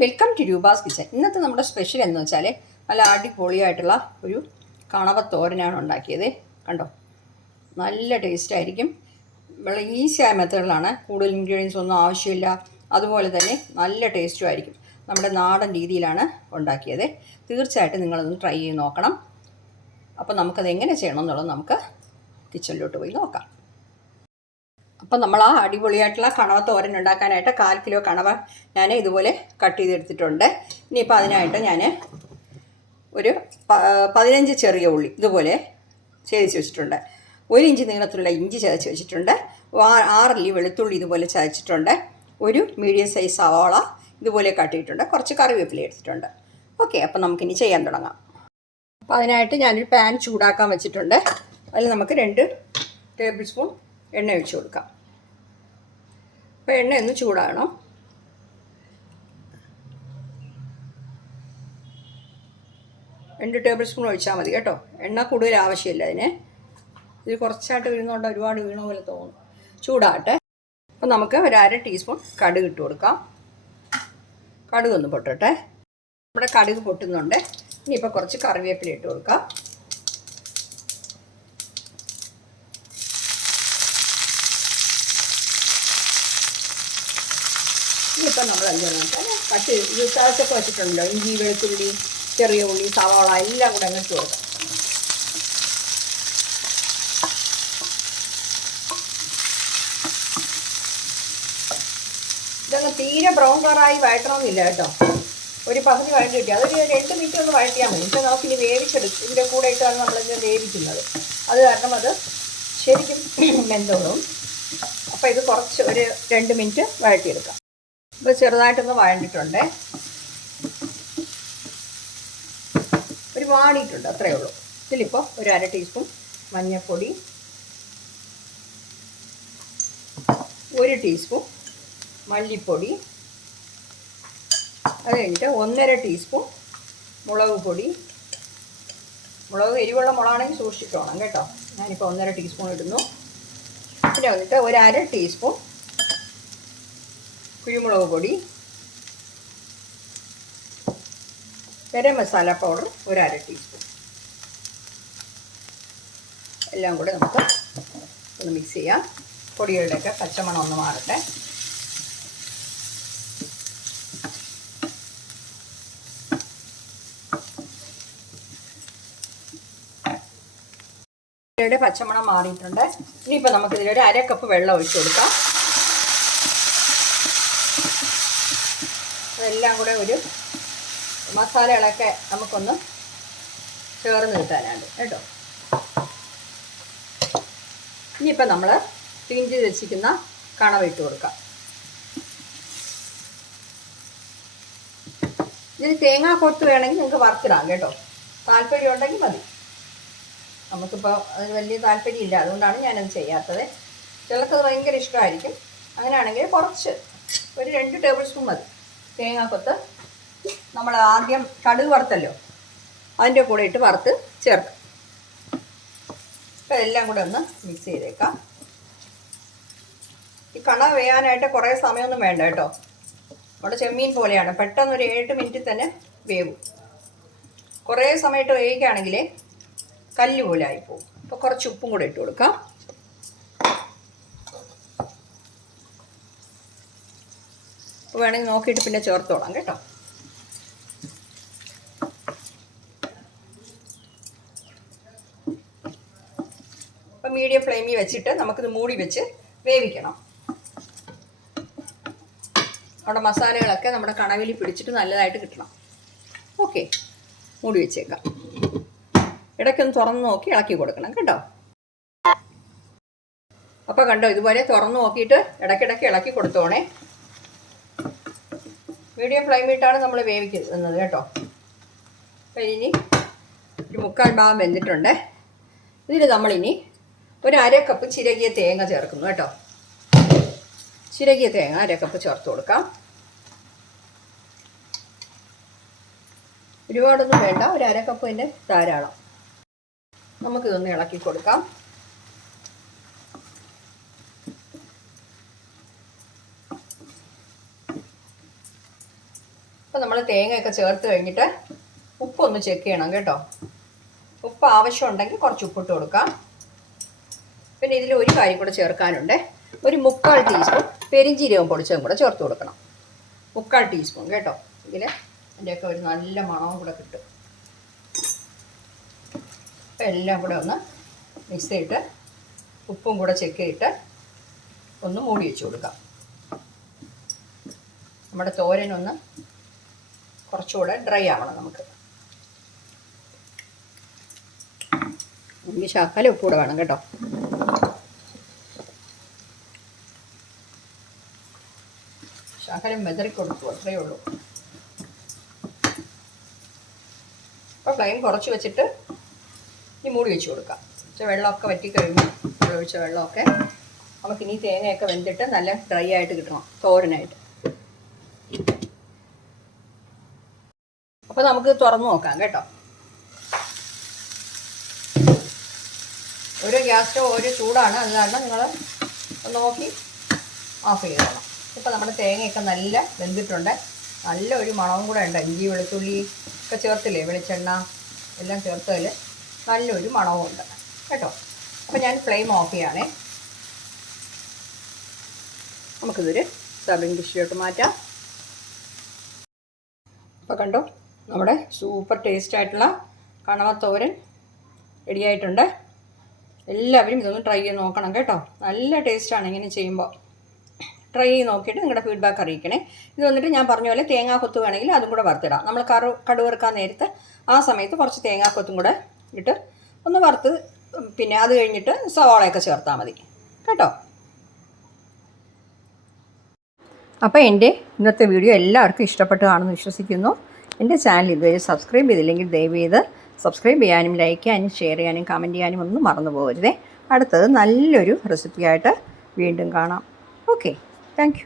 Welcome to Roopa's kitchen ഇന്നത്തെ നമ്മുടെ special എന്ന് വെച്ചാൽ നല്ല അടിപൊളിയായിട്ടുള്ള ഒരു കണവത്തോരനാണ് ഉണ്ടാക്കിയത്. കണ്ടോ? നല്ല ടേസ്റ്റ് ആയിരിക്കും. വളരെ ഈസിയായ മെത്തേഡിലാണ് കൂടുതൽ ഇൻഗ്രീഡിയൻസ് ഒന്നും ആവശ്യമില്ല. അതുപോലെ തന്നെ നല്ല ടേസ്റ്റും ആയിരിക്കും നമ്മുടെ നാടൻ രീതിയിലാണ് ഉണ്ടാക്കിയത്. തീർച്ചയായിട്ടും നിങ്ങളതൊന്ന് ട്രൈ ചെയ്ത് നോക്കണം. അപ്പോൾ നമുക്കത് എങ്ങനെ ചെയ്യണം എന്നുള്ളത് നമുക്ക് കിച്ചണിലോട്ട് പോയി നോക്കാം. അപ്പം നമ്മൾ ആ അടിപൊളിയായിട്ടുള്ള കണവ തോരൻ ഉണ്ടാക്കാനായിട്ട് കാൽ കിലോ കണവ ഞാൻ ഇതുപോലെ കട്ട് ചെയ്തെടുത്തിട്ടുണ്ട്. ഇനിയിപ്പോൾ അതിനായിട്ട് ഞാൻ ഒരു പതിനഞ്ച് ചെറിയ ഉള്ളി ഇതുപോലെ ചതച്ച് വെച്ചിട്ടുണ്ട്. ഒരു ഇഞ്ച് നീളത്തിലുള്ള ഇഞ്ചി ചതച്ച് വെച്ചിട്ടുണ്ട്. ആറല്ലി വെളുത്തുള്ളി ഇതുപോലെ ചതച്ചിട്ടുണ്ട് ഒരു മീഡിയം സൈസ് സവാള ഇതുപോലെ കട്ടിയിട്ടുണ്ട് കുറച്ച് കറിവേപ്പില എടുത്തിട്ടുണ്ട്. ഓക്കെ അപ്പം നമുക്കിനി ചെയ്യാൻ തുടങ്ങാം. അപ്പോൾ അതിനായിട്ട് ഞാനൊരു പാൻ ചൂടാക്കാൻ വെച്ചിട്ടുണ്ട്. അതിൽ നമുക്ക് രണ്ട് ടേബിൾ സ്പൂൺ എണ്ണ ഒഴിച്ച് കൊടുക്കാം. അപ്പോൾ എണ്ണ ഒന്ന് ചൂടാകണം രണ്ട് ടേബിൾ സ്പൂൺ ഒഴിച്ചാൽ മതി കേട്ടോ. എണ്ണ കൂടുതൽ ആവശ്യമില്ല അതിന്. ഇത് കുറച്ചായിട്ട് വീഴുന്നതുകൊണ്ട് ഒരുപാട് വീണ പോലെ തോന്നും. ചൂടാകട്ടെ. അപ്പം നമുക്ക് ഒരു അര ടീസ്പൂൺ കടുക് ഇട്ട് കൊടുക്കാം. കടുക് ഒന്ന് പൊട്ടട്ടെ. നമ്മുടെ കടുക് പൊട്ടുന്നുണ്ട്. ഇനിയിപ്പോൾ കുറച്ച് കറിവേപ്പില ഇട്ട് കൊടുക്കാം. വെച്ചാൽ കട്ട് ഇത് ചതച്ചൊക്കെ വെച്ചിട്ടുണ്ടല്ലോ ഇഞ്ചി വെളുത്തുള്ളി ചെറിയ ഉള്ളി സവാള എല്ലാം കൂടെ അങ്ങ് ഇട്ട് കൊടുക്കാം. ഇതങ്ങ് തീരെ ബ്രൗൺ കളറായി വഴറ്റണമെന്നില്ല കേട്ടോ. ഒരു പകുതി വഴറ്റി കിട്ടി അതൊരു രണ്ട് മിനിറ്റ് ഒന്ന് വഴറ്റിയാൽ മതി. ഇപ്പോൾ നമുക്കിനി വേവിച്ചെടുക്കും ഇതിന്റെ കൂടെ ഇട്ടാണ് നമ്മളിത് വേവിക്കുന്നത്? അത് കാരണം അത് ശരിക്കും വെന്തോളും. അപ്പോൾ ഇത് കുറച്ച് ഒരു രണ്ട് മിനിറ്റ് വഴറ്റിയെടുക്കാം. ഇപ്പോൾ ചെറുതായിട്ടൊന്ന് വഴണ്ടിട്ടുണ്ട്. ഒരു വാടിയിട്ടുണ്ട് അത്രയേ ഉള്ളൂ. ഇതിലിപ്പോൾ ഒരു അര ടീസ്പൂൺ മഞ്ഞൾപ്പൊടി ഒരു ടീസ്പൂൺ മല്ലിപ്പൊടി അത് കഴിഞ്ഞിട്ട് ഒന്നര ടീസ്പൂൺ മുളക് പൊടി. മുളക് എരിവുള്ള മുളകാണെങ്കിൽ സൂക്ഷിച്ചോണം കേട്ടോ. ഞാനിപ്പോൾ ഒന്നര ടീസ്പൂൺ ഇടുന്നു. പിന്നെ വന്നിട്ട് ഒരു അര ടീസ്പൂൺ കുരുമുളക് പൊടി ഗരം മസാല പൗഡർ ഒരു അര ടീസ്പൂൺ. എല്ലാം കൂടെ നമുക്ക് ഒന്ന് മിക്സ് ചെയ്യാം. പൊടികളുടെയൊക്കെ പച്ചമണം ഒന്ന് മാറട്ടെ. പച്ചമണം മാറിയിട്ടുണ്ട്. ഇനിയിപ്പോൾ നമുക്കിതിലൊരു അര കപ്പ് വെള്ളം ഒഴിച്ചു കൊടുക്കാം. അതെല്ലാം കൂടെ ഒരു മസാലകളൊക്കെ നമുക്കൊന്ന് ചേർന്ന് കിട്ടാനാണ് കേട്ടോ. ഇനിയിപ്പോൾ നമ്മൾ ക്ലീൻ ചെയ്ത് വെച്ചിരിക്കുന്ന കണവ ഇട്ട് കൊടുക്കാം. ഇതിന് തേങ്ങാ കൊത്ത് വേണമെങ്കിൽ നിങ്ങൾക്ക് വറുത്തിടാം കേട്ടോ. താല്പര്യം ഉണ്ടെങ്കിൽ മതി. നമുക്കിപ്പോൾ അതിന് വലിയ താല്പര്യമില്ല അതുകൊണ്ടാണ് ഞാനത് ചെയ്യാത്തത്. ചിലർക്കത് ഭയങ്കര ഇഷ്ടമായിരിക്കും. അങ്ങനെയാണെങ്കിൽ കുറച്ച് ഒരു രണ്ട് ടേബിൾ സ്പൂൺ മതി. തേങ്ങാക്കൊത്ത് നമ്മൾ ആദ്യം കടുക് വറുത്തല്ലോ. അതിന്റെ കൂടെ ഇട്ട് വറുത്ത് ചേർക്കാം. അപ്പോൾ എല്ലാം കൂടെ ഒന്ന് മിക്സ് ചെയ്തേക്കാം. ഈ കണ വേയാനായിട്ട് കുറേ സമയമൊന്നും വേണ്ട കേട്ടോ. നമ്മുടെ ചെമ്മീൻ പോലെയാണ്. പെട്ടെന്ന് ഒരു ഏഴ് മിനിറ്റിൽ തന്നെ വേവും. കുറേ സമയത്ത് വേവിക്കുകയാണെങ്കിൽ കല്ല് പോലെ ആയിപ്പോവും. അപ്പോൾ കുറച്ച് ഉപ്പും കൂടെ ഇട്ട് കൊടുക്കാം. അപ്പോൾ വേണമെങ്കിൽ നോക്കിയിട്ട് പിന്നെ ചേർത്തോളാം കേട്ടോ. അപ്പം മീഡിയം ഫ്ലെയിമിൽ വെച്ചിട്ട് നമുക്കിത് മൂടി വെച്ച് വേവിക്കണം. നമ്മുടെ മസാലകളൊക്കെ നമ്മുടെ കണവിൽ പിടിച്ചിട്ട് നല്ലതായിട്ട് കിട്ടണം. ഓക്കെ മൂടി വെച്ചേക്കാം. ഇടയ്ക്കൊന്ന് തുറന്ന് നോക്കി ഇളക്കി കൊടുക്കണം കേട്ടോ. അപ്പോൾ കണ്ടോ ഇതുപോലെ തുറന്ന് നോക്കിയിട്ട് ഇടയ്ക്കിടയ്ക്ക് ഇളക്കി കൊടുത്തോണേ. മീഡിയം ഫ്ലെയിമിട്ടാണ് നമ്മൾ വേവിക്കുന്നത് കേട്ടോ. അപ്പം ഇനി ഒരു മുക്കാൽ ഭാഗം വെന്തിട്ടുണ്ട്. ഇതിൽ നമ്മളിനി ഒരു അര കപ്പ് ചിരകിയ തേങ്ങ ചേർക്കുന്നു കേട്ടോ. ചിരകിയ തേങ്ങ അര കപ്പ് ചേർത്ത് കൊടുക്കാം. ഒരുപാടൊന്നും വേണ്ട. ഒരു അര കപ്പ് തന്നെ ധാരാളം. നമുക്കിതൊന്ന് ഇളക്കി കൊടുക്കാം. അപ്പോൾ നമ്മൾ തേങ്ങയൊക്കെ ചേർത്ത് കഴിഞ്ഞിട്ട് ഉപ്പൊന്ന് ചെക്ക് ചെയ്യണം കേട്ടോ. ഉപ്പ് ആവശ്യമുണ്ടെങ്കിൽ കുറച്ച് ഉപ്പിട്ട് കൊടുക്കാം. പിന്നെ ഇതിൽ ഒരു കാര്യം കൂടെ ചേർക്കാനുണ്ട്. ഒരു മുക്കാൽ ടീസ്പൂൺ പെരിഞ്ചീരകം പൊടിച്ചതും കൂടെ ചേർത്ത് കൊടുക്കണം. മുക്കാൽ ടീസ്പൂൺ കേട്ടോ. ഇതിൽ അതിന്റെയൊക്കെ ഒരു നല്ല മണവും കൂടെ കിട്ടും. അപ്പം എല്ലാം കൂടെ ഒന്ന് മിക്സ് ചെയ്തിട്ട് ഉപ്പും കൂടെ ചെക്ക് ചെയ്തിട്ട് ഒന്ന് മൂടി വെച്ച് കൊടുക്കാം. നമ്മുടെ തോരനൊന്ന് കുറച്ചുകൂടെ ഡ്രൈ ആവണം നമുക്ക്. എനിക്ക് ശകലം ഉപ്പ് കൂടെ വേണം കേട്ടോ. മെതറി കൊടുത്തു അത്രയേ ഉള്ളൂ. അപ്പോൾ ഫ്ലെയിം കുറച്ച് വെച്ചിട്ട് ഈ മൂടി വെച്ച് കൊടുക്കാം. പക്ഷേ വെള്ളമൊക്കെ വറ്റി കഴിഞ്ഞു ഒഴിച്ച വെള്ളമൊക്കെ. നമുക്കിനി തേങ്ങയൊക്കെ വെന്തിട്ട് നല്ല ഡ്രൈ ആയിട്ട് കിട്ടണം തോരനായിട്ട്. അപ്പോൾ നമുക്ക് തുറന്നു നോക്കാം കേട്ടോ. ഒരു ഗ്യാസ് സ്റ്റവ് ഒരു ചൂടാണ്. അത് കാരണം നിങ്ങൾ നോക്കി ഓഫ് ചെയ്തോളാം. ഇപ്പോൾ നമ്മുടെ തേങ്ങയൊക്കെ നല്ല വെന്തിട്ടുണ്ട്. നല്ല ഒരു മണവും കൂടെ ഉണ്ട്. ഇഞ്ചി വെളുത്തുള്ളി ഒക്കെ ചേർത്തില്ലേ? വെളിച്ചെണ്ണ എല്ലാം ചേർത്തതിൽ നല്ലൊരു മണവും ഉണ്ട്. കേട്ടോ? അപ്പോൾ ഞാൻ ഫ്ലെയിം ഓഫ് ചെയ്യാണേ നമുക്കിതൊരു സർവിങ് ഡിഷിലോട്ട് മാറ്റാം. അപ്പോൾ കണ്ടോ? നമ്മുടെ സൂപ്പർ ടേസ്റ്റ് ആയിട്ടുള്ള കണവത്തോരൻ റെഡിയായിട്ടുണ്ട് എല്ലാവരും ഇതൊന്ന് ട്രൈ ചെയ്ത് നോക്കണം കേട്ടോ. നല്ല ടേസ്റ്റാണ് ഇങ്ങനെ ചെയ്യുമ്പോൾ ട്രൈ ചെയ്ത് നോക്കിയിട്ട് നിങ്ങളുടെ ഫീഡ്ബാക്ക് അറിയിക്കണേ. ഇത് വന്നിട്ട് ഞാൻ പറഞ്ഞ പോലെ തേങ്ങാ കൊത്ത് വേണമെങ്കിൽ അതും കൂടെ വറുത്തിടാം. നമ്മൾ കറു കടുവറുക്കാൻ നേരത്ത് ആ സമയത്ത് കുറച്ച് തേങ്ങാ കൊത്തും കൂടെ ഇട്ട് ഒന്ന് വറുത്ത് പിന്നെ അത് കഴിഞ്ഞിട്ട് സവാളയൊക്കെ ചേർത്താൽ മതി. കേട്ടോ? അപ്പോൾ എന്റെ ഇന്നത്തെ വീഡിയോ എല്ലാവർക്കും ഇഷ്ടപ്പെട്ട് കാണുമെന്ന് വിശ്വസിക്കുന്നു. എന്റെ ചാനൽ ഇതുവരെ സബ്സ്ക്രൈബ് ചെയ്തില്ലെങ്കിൽ ദയവ് ചെയ്ത് സബ്സ്ക്രൈബ് ചെയ്യാനും ലൈക്ക് ചെയ്യാനും ഷെയർ ചെയ്യാനും കമന്റ് ചെയ്യാനും ഒന്നും മറന്നു പോകരുതേ. അടുത്തത് നല്ലൊരു റെസിപ്പിയായിട്ട് വീണ്ടും കാണാം. Okay thank